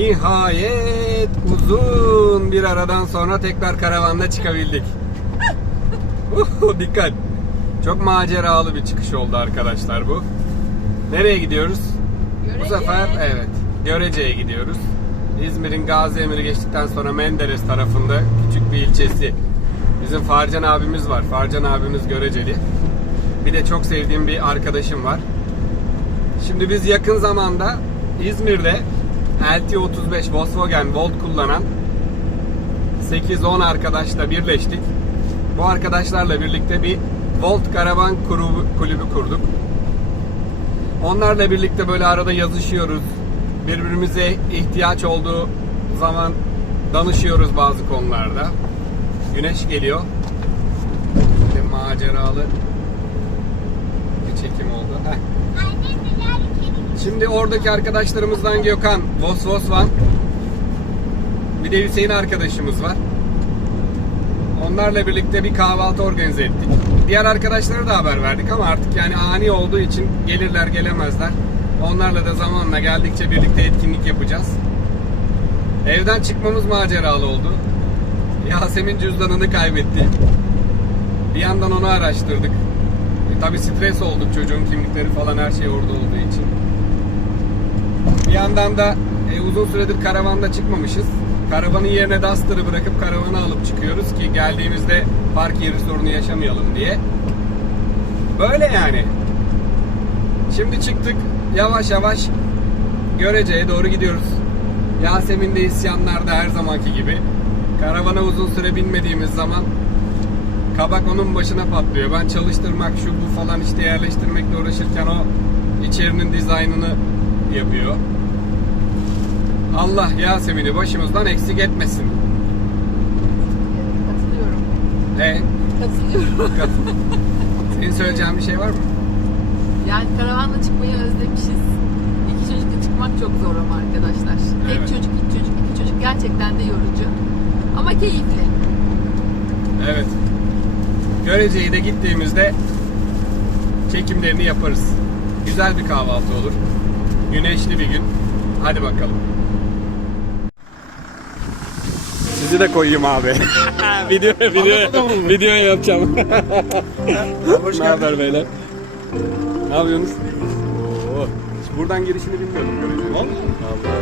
Nihayet uzun bir aradan sonra tekrar karavanla çıkabildik. Dikkat. Çok maceralı bir çıkış oldu arkadaşlar bu. Nereye gidiyoruz? Bu sefer evet Görece'ye gidiyoruz. İzmir'in Gazi Emir'i geçtikten sonra Menderes tarafında küçük bir ilçesi. Bizim Farcan abimiz var. Farcan abimiz Göreceli. Bir de çok sevdiğim bir arkadaşım var. Şimdi biz yakın zamanda İzmir'de LT35 Volkswagen Volt kullanan 8-10 arkadaşla birleştik. Bu arkadaşlarla birlikte bir Volt Karavan kulübü, kurduk. Onlarla birlikte böyle arada yazışıyoruz. Birbirimize ihtiyaç olduğu zaman danışıyoruz bazı konularda. Güneş geliyor. Bir maceralı bir çekim oldu. Heh. Şimdi oradaki arkadaşlarımızdan Gökhan, Vos Vos Van. Bir de Hüseyin arkadaşımız var. Onlarla birlikte bir kahvaltı organize ettik. Diğer arkadaşlara da haber verdik ama artık yani ani olduğu için gelirler gelemezler. Onlarla da zamanla geldikçe birlikte etkinlik yapacağız. Evden çıkmamız maceralı oldu. Yasemin cüzdanını kaybetti. Bir yandan onu araştırdık. E, tabii stres olduk çocuğun kimlikleri falan her şey orada için. Bir yandan da e, uzun süredir karavanda çıkmamışız. Karavanın yerine Duster'ı bırakıp karavanı alıp çıkıyoruz ki geldiğimizde park yeri sorunu yaşamayalım diye. Böyle yani. Şimdi çıktık. Yavaş yavaş Görece'ye doğru gidiyoruz. Yasemin de isyanlarda her zamanki gibi. Karavana uzun süre binmediğimiz zaman kabak onun başına patlıyor. Ben çalıştırmak, şu bu falan işte yerleştirmekle uğraşırken o içerinin dizaynını yapıyor. Allah Yasemin'i başımızdan eksik etmesin. Katılıyorum. Ne? Katılıyorum. Senin söyleyeceğin bir şey var mı? Yani karavanla çıkmayı özlemişiz. İki çocukla çıkmak çok zor ama arkadaşlar. Tek Evet. çocuk, iki çocuk, iki çocuk gerçekten de yorucu. Ama keyifli. Evet. Göreceği de gittiğimizde çekimlerini yaparız. Güzel bir kahvaltı olur. Güneşli bir gün. Hadi bakalım. Sizi de koyayım abi. video video video yapacağım. Hoş ne haber beyler? Ne yapıyorsunuz? Oo. Buradan girişini bilmiyordum göreceğim. Vallahi. Vallahi.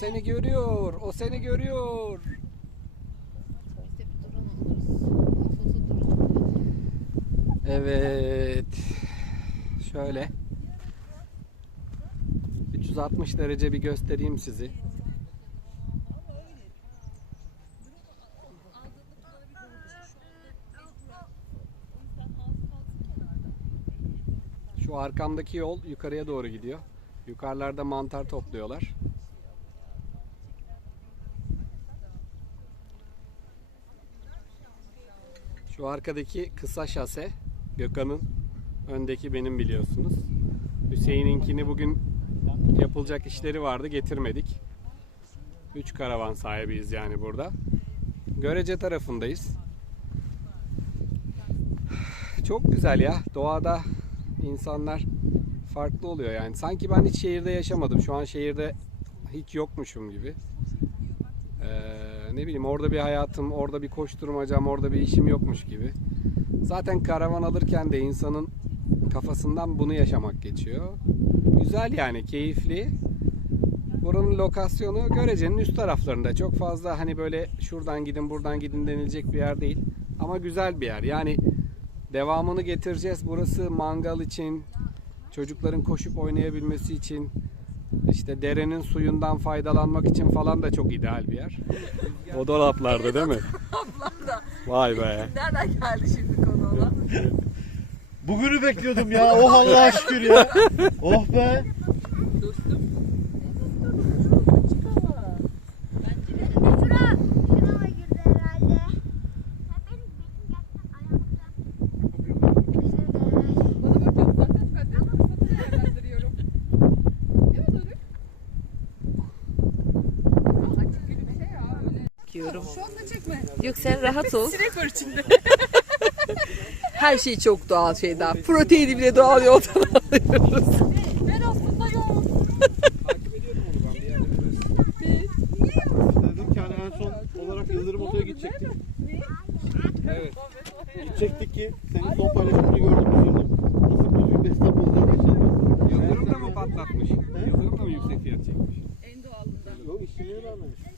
Seni görüyor. O seni görüyor. Evet. Şöyle. 360 derece bir göstereyim sizi. Şu arkamdaki yol yukarıya doğru gidiyor. Yukarılarda mantar topluyorlar. Şu arkadaki kısa şase Gökhan'ın öndeki benim biliyorsunuz. Hüseyin'inkini bugün yapılacak işleri vardı getirmedik. 3 karavan sahibiyiz yani burada. Görece tarafındayız. Çok güzel ya. Doğada insanlar farklı oluyor yani. Sanki ben hiç şehirde yaşamadım. Şu an şehirde hiç yokmuşum gibi. Ee, ne bileyim orada bir hayatım, orada bir koşturmacam, orada bir işim yokmuş gibi. Zaten karavan alırken de insanın kafasından bunu yaşamak geçiyor. Güzel yani, keyifli. Buranın lokasyonu Görece'nin üst taraflarında. Çok fazla hani böyle şuradan gidin buradan gidin denilecek bir yer değil. Ama güzel bir yer. Yani devamını getireceğiz. Burası mangal için, çocukların koşup oynayabilmesi için, işte derenin suyundan faydalanmak için falan da çok ideal bir yer. O dolaplarda değil mi? Ablam Vay be. Nereden geldi şimdi konu ona? Bugünü bekliyordum ya. Oh Allah'a şükür ya. Oh be. Dostum. Şura, şuraya girdi herhalde. Ya benim benim gerçekten ayağım Bana bakıyorsun zaten ben de fırsatı değerlendiriyorum. Değil mi Doruk? Azıcık gülümse ya öyle. Bakıyorum. Şu anda çekme. Yok sen rahat ol. Sinek var içinde. Her şey çok doğal şeyden. Proteini bile doğal yoldan alıyoruz. Ben aslında yok. Dedim ki hani en son olarak Yıldırım Oto'ya gidecektik. Evet. Gidecektik ki senin son paylaşımını gördüm üzüldüm. Nasıl büyük bir bir yok. Yıldırım da mı patlatmış? Yıldırım da mı yüksek fiyat çekmiş? En doğalından. Yok işçiliğe vermemiş.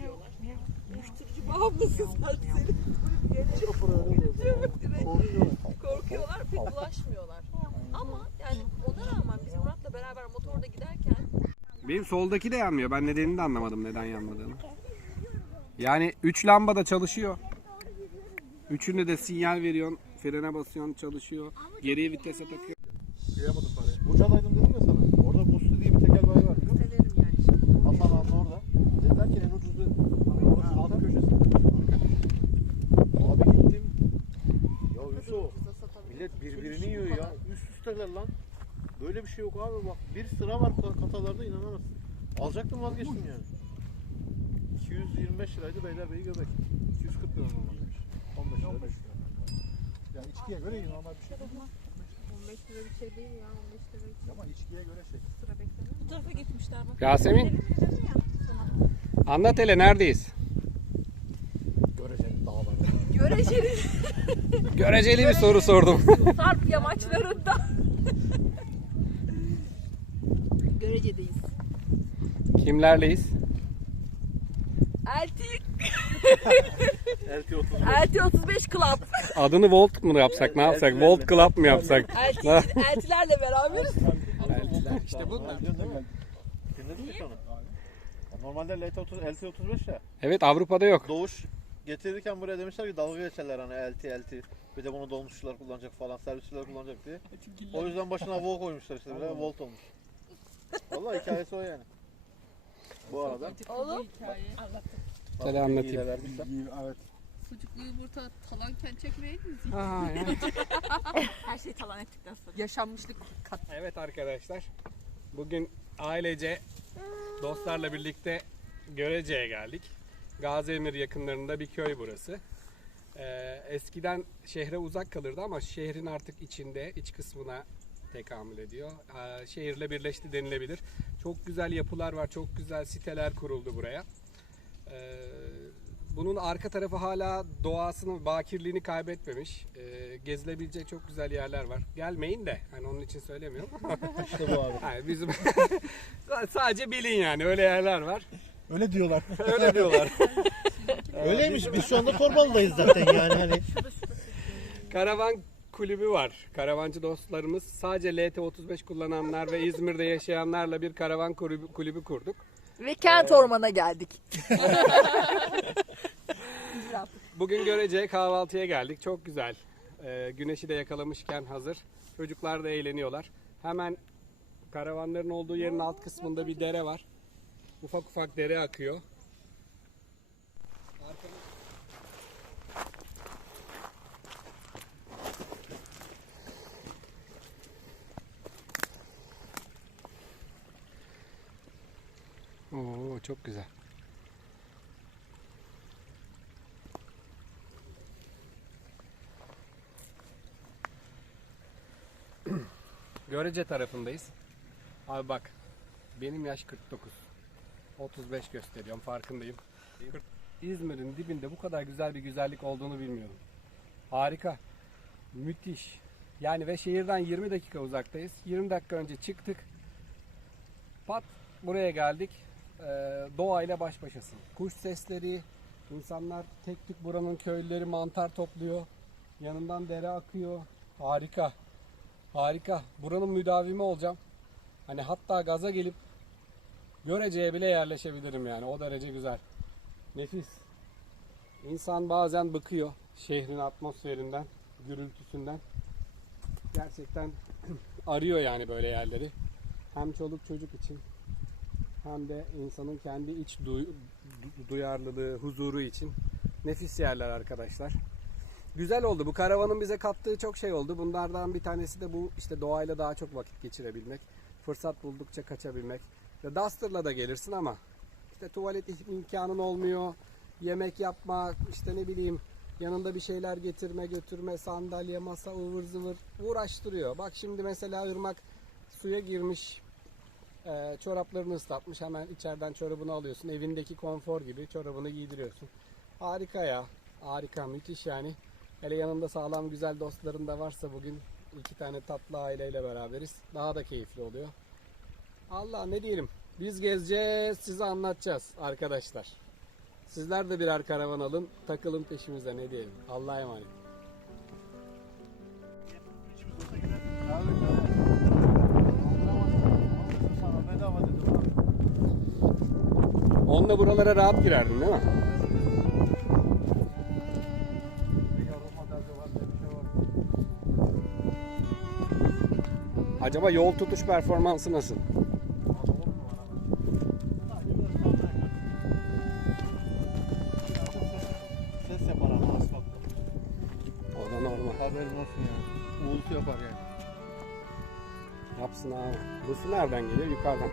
Diyorlar. Uyuşturucu bağımlısı zaten senin. Korkuyorlar pek bulaşmıyorlar. Ama yani ona rağmen biz Murat'la beraber motorda giderken Benim soldaki de yanmıyor. Ben nedenini de anlamadım neden yanmadığını. Yani 3 lamba da çalışıyor. Üçünde de sinyal veriyorsun. Frene basıyorsun çalışıyor. Geriye vitese takıyor. Kıyamadım. Burca'daydım dedim ya sana. Orada Muslu diye bir tekel bayi var biliyor musun? yani şimdi. Hasan abi orada. Dediler ki en ucuzu hani orası alt köşesi. Abi gittim. Ya Yusuf millet birbirini yiyor ya. Üst üsteler lan. Böyle bir şey yok abi bak. Bir sıra var katalarda inanamazsın. Alacaktım vazgeçtim yani. 225 liraydı Beylerbeyi göbek. 240 lira normalmiş. 15 lira. 15 lira. Yani içkiye göre iyi normal bir şey değil. 15 lira bir şey değil ya 15 lira için ama şey. Bu tarafa gitmişler bak. Yasemin. Anlat hele neredeyiz? Göreceli dağlarda. Göreceli. Göreceli bir soru sordum. Sarp yamaçlarında. Görecedeyiz. Kimlerleyiz? Eltik. LT35. LT35 Club. Adını Volt mu yapsak? Ne yapsak? Volt Club mı yapsak? LT'lerle beraberiz. LT'ler işte bunlar. Normalde LT30, LT35 ya. Evet Avrupa'da yok. Doğuş getirirken buraya demişler ki dalga geçerler hani LT LT. Bir de bunu dolmuşçular kullanacak falan, servisçiler kullanacak diye. O yüzden başına Volt koymuşlar işte. Biraz Volt olmuş. Vallahi hikayesi o yani. Bu arada. Oğlum. Hikaye. Bak, Selam anlatayım. Evet. Sucuklu yumurta talanken çekmeyin mi? Her şeyi talan ettikten sonra. Yaşanmışlık kat. Evet arkadaşlar. Bugün ailece dostlarla birlikte Görece'ye geldik. Gaziemir yakınlarında bir köy burası. Ee, eskiden şehre uzak kalırdı ama şehrin artık içinde, iç kısmına tekamül ediyor. Ee, şehirle birleşti denilebilir. Çok güzel yapılar var, çok güzel siteler kuruldu buraya. Ee, Bunun arka tarafı hala doğasını, bakirliğini kaybetmemiş. Ee, gezilebilecek çok güzel yerler var. Gelmeyin de hani onun için söylemiyorum. İşte bu abi. yani bizim sadece bilin yani öyle yerler var. Öyle diyorlar. Öyle diyorlar. Öyleymiş. Biz şu anda Torbalı'dayız zaten yani hani. Karavan kulübü var. Karavancı dostlarımız sadece LT35 kullananlar ve İzmir'de yaşayanlarla bir karavan kulübü, kulübü kurduk. Ve kent ormana geldik. Bugün görece kahvaltıya geldik. Çok güzel. Ee, güneşi de yakalamışken hazır. Çocuklar da eğleniyorlar. Hemen karavanların olduğu yerin alt kısmında bir dere var. Ufak ufak dere akıyor. Oo çok güzel. Görece tarafındayız. Abi bak benim yaş 49. 35 gösteriyorum farkındayım. İzmir'in dibinde bu kadar güzel bir güzellik olduğunu bilmiyordum. Harika. Müthiş. Yani ve şehirden 20 dakika uzaktayız. 20 dakika önce çıktık. Pat buraya geldik. Ee, doğayla baş başasın. Kuş sesleri, insanlar tek tük buranın köylüleri mantar topluyor. Yanından dere akıyor. Harika. Harika. Buranın müdavimi olacağım. Hani hatta gaza gelip göreceğe bile yerleşebilirim yani. O derece güzel. Nefis. İnsan bazen bıkıyor şehrin atmosferinden, gürültüsünden. Gerçekten arıyor yani böyle yerleri. Hem çoluk çocuk için hem de insanın kendi iç duy- du- duyarlılığı, huzuru için nefis yerler arkadaşlar. Güzel oldu. Bu karavanın bize kattığı çok şey oldu. Bunlardan bir tanesi de bu işte doğayla daha çok vakit geçirebilmek. Fırsat buldukça kaçabilmek. Ya Duster'la da gelirsin ama işte tuvalet imkanın olmuyor. Yemek yapma, işte ne bileyim yanında bir şeyler getirme, götürme, sandalye, masa, ıvır zıvır uğraştırıyor. Bak şimdi mesela ırmak suya girmiş, e, çoraplarını ıslatmış. Hemen içeriden çorabını alıyorsun. Evindeki konfor gibi çorabını giydiriyorsun. Harika ya. Harika, müthiş yani. Hele yanında sağlam güzel dostların da varsa bugün iki tane tatlı aileyle beraberiz. Daha da keyifli oluyor. Allah ne diyelim. Biz gezeceğiz, size anlatacağız arkadaşlar. Sizler de birer karavan alın, takılın peşimize ne diyelim. Allah'a emanet. Onunla buralara rahat girerdin değil mi? Acaba yol tutuş performansı nasıl? Ses yapar ama asfaltta. O da normal. Haberin olsun ya. Uğultu yapar yani. Yapsın abi. Bu su nereden geliyor? Yukarıdan.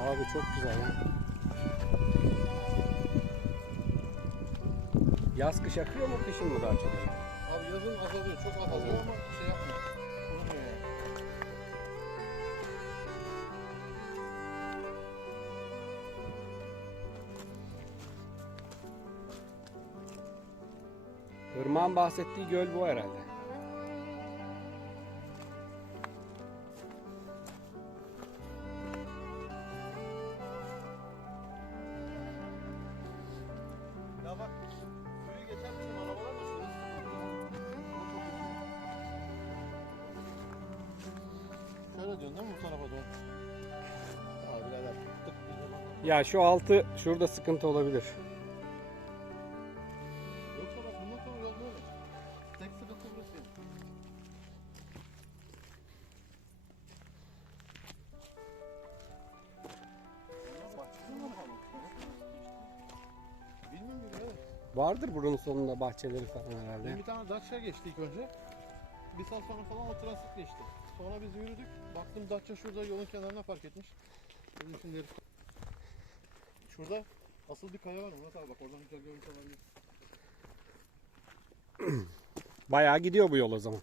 Abi çok güzel ya. Yaz kış akıyor mu kışın mı daha çok? Abi yazın azalıyor. Çok azalıyor ama Irmak'ın bahsettiği göl bu herhalde. Ya bak suyu geçen bizim arabalar da şurası. Şöyle diyorsun değil mi bu tarafa doğru? Abi birader tık bir zaman. Ya şu altı şurada sıkıntı olabilir. Vardır buranın sonunda bahçeleri falan herhalde. Bir tane Dacia geçti ilk önce. Bir saat sonra falan o transit geçti. Sonra biz yürüdük. Baktım Dacia şurada yolun kenarına park etmiş. Dedim şimdi herif... Şurada asıl bir kaya var Murat abi bak oradan güzel görüntü alabilir. Bayağı gidiyor bu yol o zaman.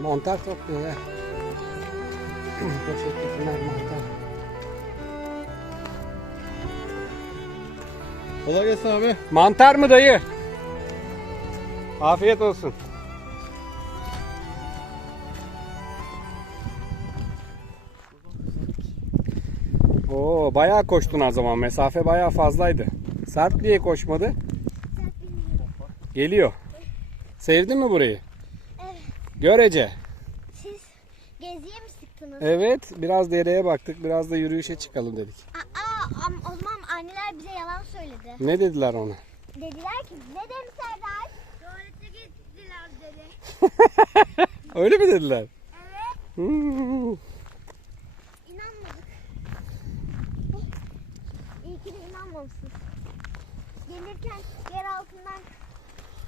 Mantar topluyor ya. Poşettekiler mantar. Kolay gelsin abi. Mantar mı dayı? Afiyet olsun. Oo bayağı koştun o zaman. Mesafe bayağı fazlaydı. Sarp niye koşmadı? Geliyor. Sevdin mi burayı? Evet. Görece. Siz geziye mi sıktınız? Evet, biraz dereye baktık, biraz da yürüyüşe çıkalım dedik. Ne dediler ona? Dediler ki ne demiş Serdar? Tuvalete gittiler dedi. Öyle mi dediler? Evet. Hmm. İnanmadık. İyi ki de inanmamışsınız. Gelirken yer altından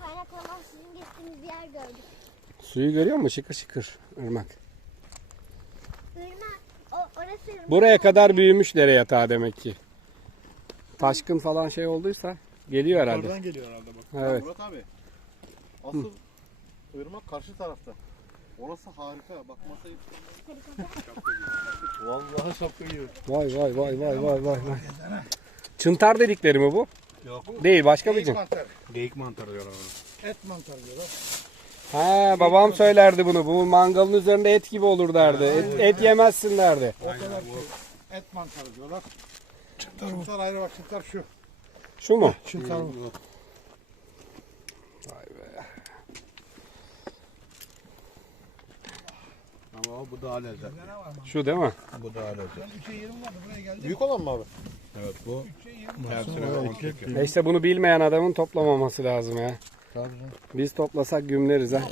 kaynaklanan sizin geçtiğiniz bir yer gördük. Suyu görüyor musun? Şıkır şıkır ırmak. Irmak, o, orası ırmak. Buraya kadar büyümüş dere yatağı demek ki. Taşkın falan şey olduysa geliyor herhalde. Oradan geliyor herhalde bak. Evet. Murat abi. Asıl ırmak karşı tarafta. Orası harika. Bak masayı. Vallahi şapka gibi. Vay vay vay vay vay vay. vay. Çıntar dedikleri mi bu? Yok. Değil başka bir cin. mantarı. Geyik mantarı diyorlar ona. Et mantarı diyorlar. Ha babam söylerdi bunu. Bu mangalın üzerinde et gibi olur derdi. Et, et yemezsin derdi. O kadar Et mantarı diyorlar. Çıntar, çıntar ayrı bak çıntar şu. Şu mu? Çıntar bu. Ama bu daha lezzetli. Şu değil mi? Bu daha lezzetli. Büyük olan mı abi? Evet bu. Tersine on kek. E işte bunu bilmeyen adamın toplamaması lazım ya. Tabii Biz toplasak gümleriz ha.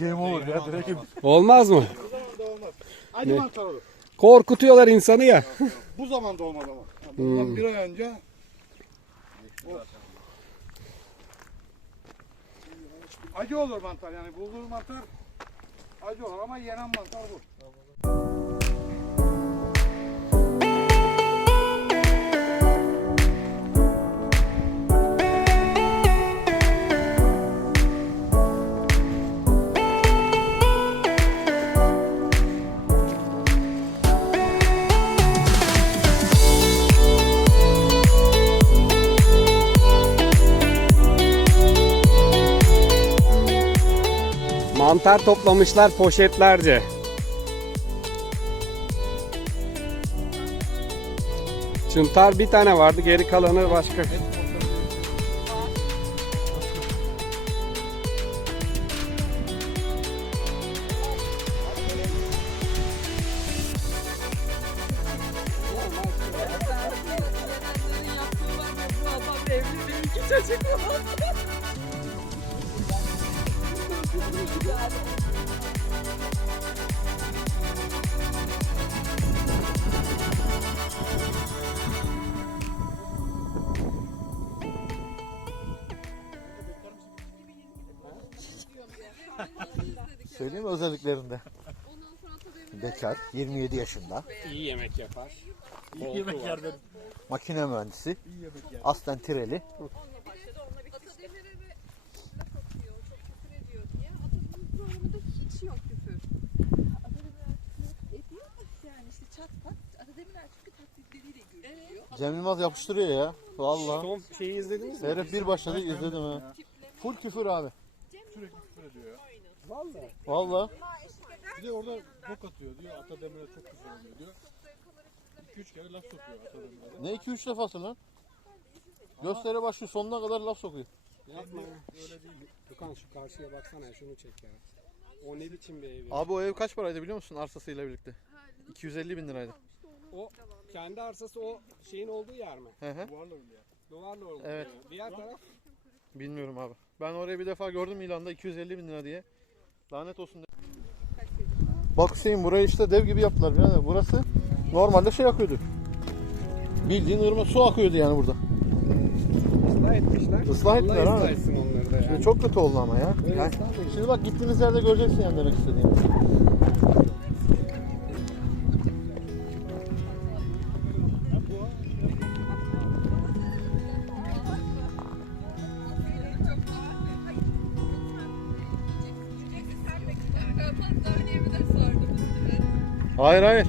Game over ya direkt. Olmaz mı? Aynı mantar olur. Korkutuyorlar insanı ya. Bu zamanda olmaz ama. Bundan bir ay önce acı olur mantar yani bulduğun mantar acı olur ama yenen mantar bu. Mantar toplamışlar poşetlerce. Çıntar bir tane vardı, geri kalanı başka. Söyleyeyim mi özelliklerinde? Bekar, 27 yaşında, İyi yemek yapar. makine mühendisi, aslen Tireli. Atademir küfür ediyor yani işte çat pat. Atademir çünkü taklitleriyle görülüyor. Cem Yılmaz yapıştırıyor ya. Vallahi. Son şeyi izlediniz mi? Herif bir başladı izledim ha. Full küfür abi. Vallahi. Vallahi. Bir de orada bok atıyor diyor. Atademir'e çok güzel oluyor diyor. 2-3 kere laf sokuyor Atademir'e. Ne 2-3 defası lan? Gösteri başlıyor sonuna kadar laf sokuyor. Yapma. Öyle değil. Dukan şu karşıya baksana şunu çek ya. O ne biçim bir ev ya. Abi o ev kaç paraydı biliyor musun arsasıyla birlikte? 250 bin liraydı. O kendi arsası o şeyin olduğu yer mi? Hı hı. Duvarla olduğu Evet. yer. Diğer taraf Bilmiyorum abi. Ben orayı bir defa gördüm ilanda 250 bin lira diye. Lanet olsun. Bak Hüseyin burayı işte dev gibi yaptılar birader. Burası normalde şey akıyordu. Bildiğin ırmak su akıyordu yani burada. ıslah etmişler. Islah ettiler ha. ıslah etsin onları da yani. Şimdi çok kötü oldu ama ya. Öyle Yani, ıslah değil. şimdi bak gittiğiniz yerde göreceksin yani demek istediğim. Hayır hayır.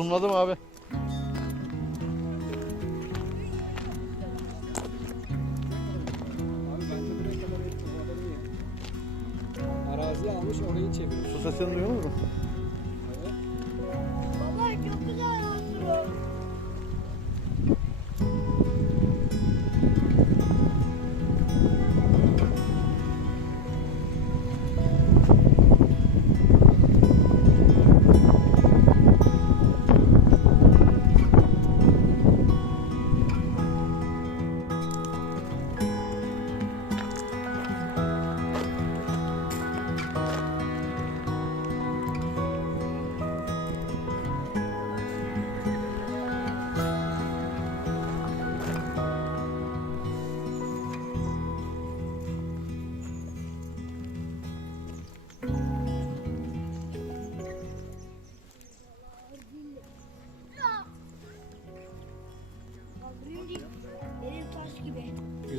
Anladım abi. Arazi almış orayı çevirmiş. Su sesini duyuyor musun?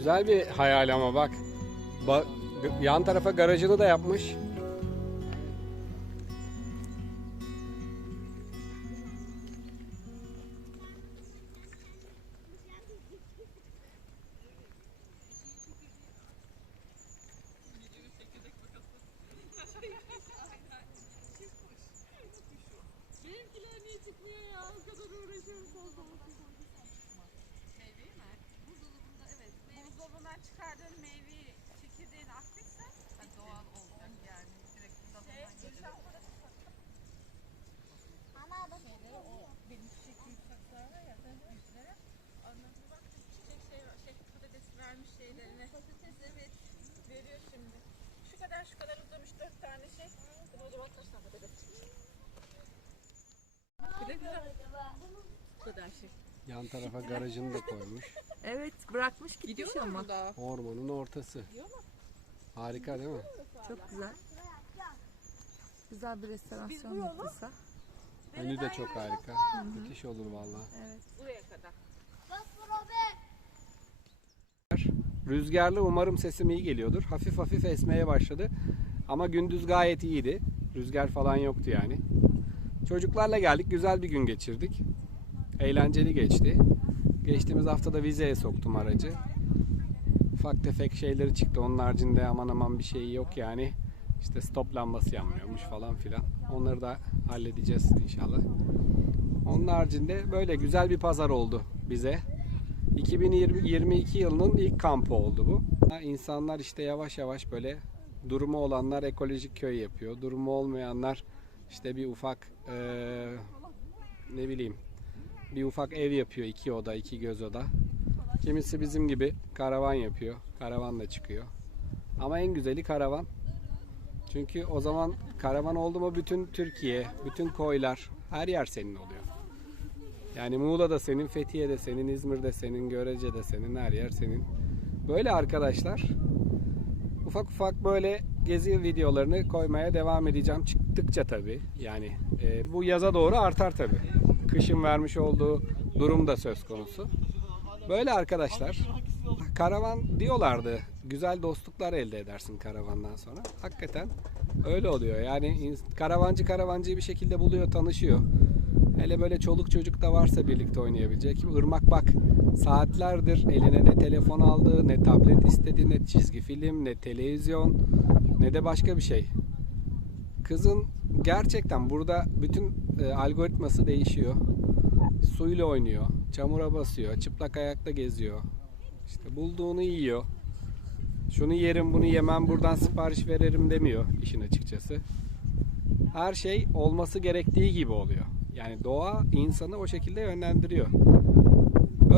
Güzel bir hayal ama bak. Ba- yan tarafa garajını da yapmış. Veriyor şimdi. Şu kadar şu kadar uzamış dört tane şey. Acaba kaç tane güzel. Bu kadar şey. Yan tarafa garajını da koymuş. Evet bırakmış gitmiş ama. Ormanın ortası. Harika değil mi? Çok güzel. Güzel bir restorasyon noktası. Menü de çok harika. Müthiş olur vallahi. Evet. Buraya kadar. Bak Robe. Rüzgarlı umarım sesim iyi geliyordur. Hafif hafif esmeye başladı. Ama gündüz gayet iyiydi. Rüzgar falan yoktu yani. Çocuklarla geldik. Güzel bir gün geçirdik. Eğlenceli geçti. Geçtiğimiz haftada vizeye soktum aracı. Ufak tefek şeyleri çıktı. Onun haricinde aman aman bir şey yok yani. İşte stop lambası yanmıyormuş falan filan. Onları da halledeceğiz inşallah. Onun haricinde böyle güzel bir pazar oldu bize. 2022 yılının ilk kampı oldu bu. İnsanlar işte yavaş yavaş böyle durumu olanlar ekolojik köy yapıyor. Durumu olmayanlar işte bir ufak eee, ne bileyim bir ufak ev yapıyor. iki oda, iki göz oda. Kimisi bizim gibi karavan yapıyor. Karavanla çıkıyor. Ama en güzeli karavan. Çünkü o zaman karavan oldu mu bütün Türkiye, bütün koylar, her yer senin oluyor. Yani Muğla'da senin, Fethiye'de senin, İzmir'de senin, Görece'de senin, her yer senin. Böyle arkadaşlar. Ufak ufak böyle gezi videolarını koymaya devam edeceğim. Çıktıkça tabii. Yani e, bu yaza doğru artar tabii. Kışın vermiş olduğu durum da söz konusu. Böyle arkadaşlar. Karavan diyorlardı. Güzel dostluklar elde edersin karavandan sonra. Hakikaten öyle oluyor. Yani karavancı karavancıyı bir şekilde buluyor, tanışıyor. Hele böyle çoluk çocuk da varsa birlikte oynayabilecek. Irmak bak saatlerdir eline ne telefon aldı, ne tablet istedi, ne çizgi film, ne televizyon, ne de başka bir şey. Kızın gerçekten burada bütün e, algoritması değişiyor. Suyla oynuyor, çamura basıyor, çıplak ayakta geziyor. İşte bulduğunu yiyor. Şunu yerim, bunu yemem, buradan sipariş veririm demiyor işin açıkçası. Her şey olması gerektiği gibi oluyor. Yani doğa insanı o şekilde yönlendiriyor.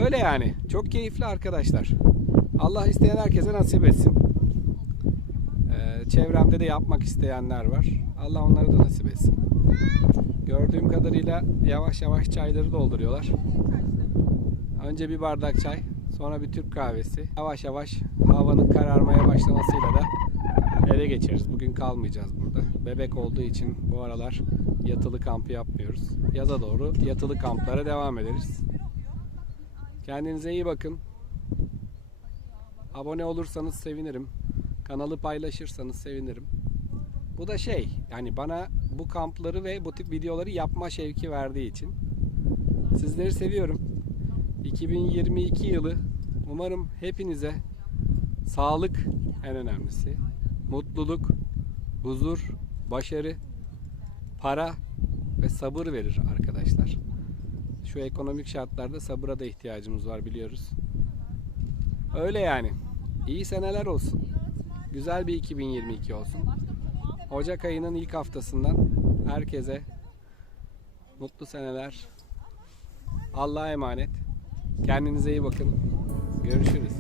Öyle yani. Çok keyifli arkadaşlar. Allah isteyen herkese nasip etsin. Ee, çevremde de yapmak isteyenler var. Allah onları da nasip etsin. Gördüğüm kadarıyla yavaş yavaş çayları dolduruyorlar. Önce bir bardak çay, sonra bir Türk kahvesi. Yavaş yavaş havanın kararmaya başlamasıyla da eve geçeriz. Bugün kalmayacağız burada. Bebek olduğu için bu aralar yatılı kampı yapmıyoruz. Yaza doğru yatılı kamplara devam ederiz. Kendinize iyi bakın. Abone olursanız sevinirim. Kanalı paylaşırsanız sevinirim. Bu da şey yani bana bu kampları ve bu tip videoları yapma şevki verdiği için Sizleri seviyorum. 2022 yılı umarım hepinize sağlık en önemlisi, mutluluk, huzur, başarı, para ve sabır verir arkadaşlar. Şu ekonomik şartlarda sabıra da ihtiyacımız var biliyoruz. Öyle yani. İyi seneler olsun. Güzel bir 2022 olsun. Ocak ayının ilk haftasından herkese mutlu seneler. Allah'a emanet. Kendinize iyi bakın. Görüşürüz.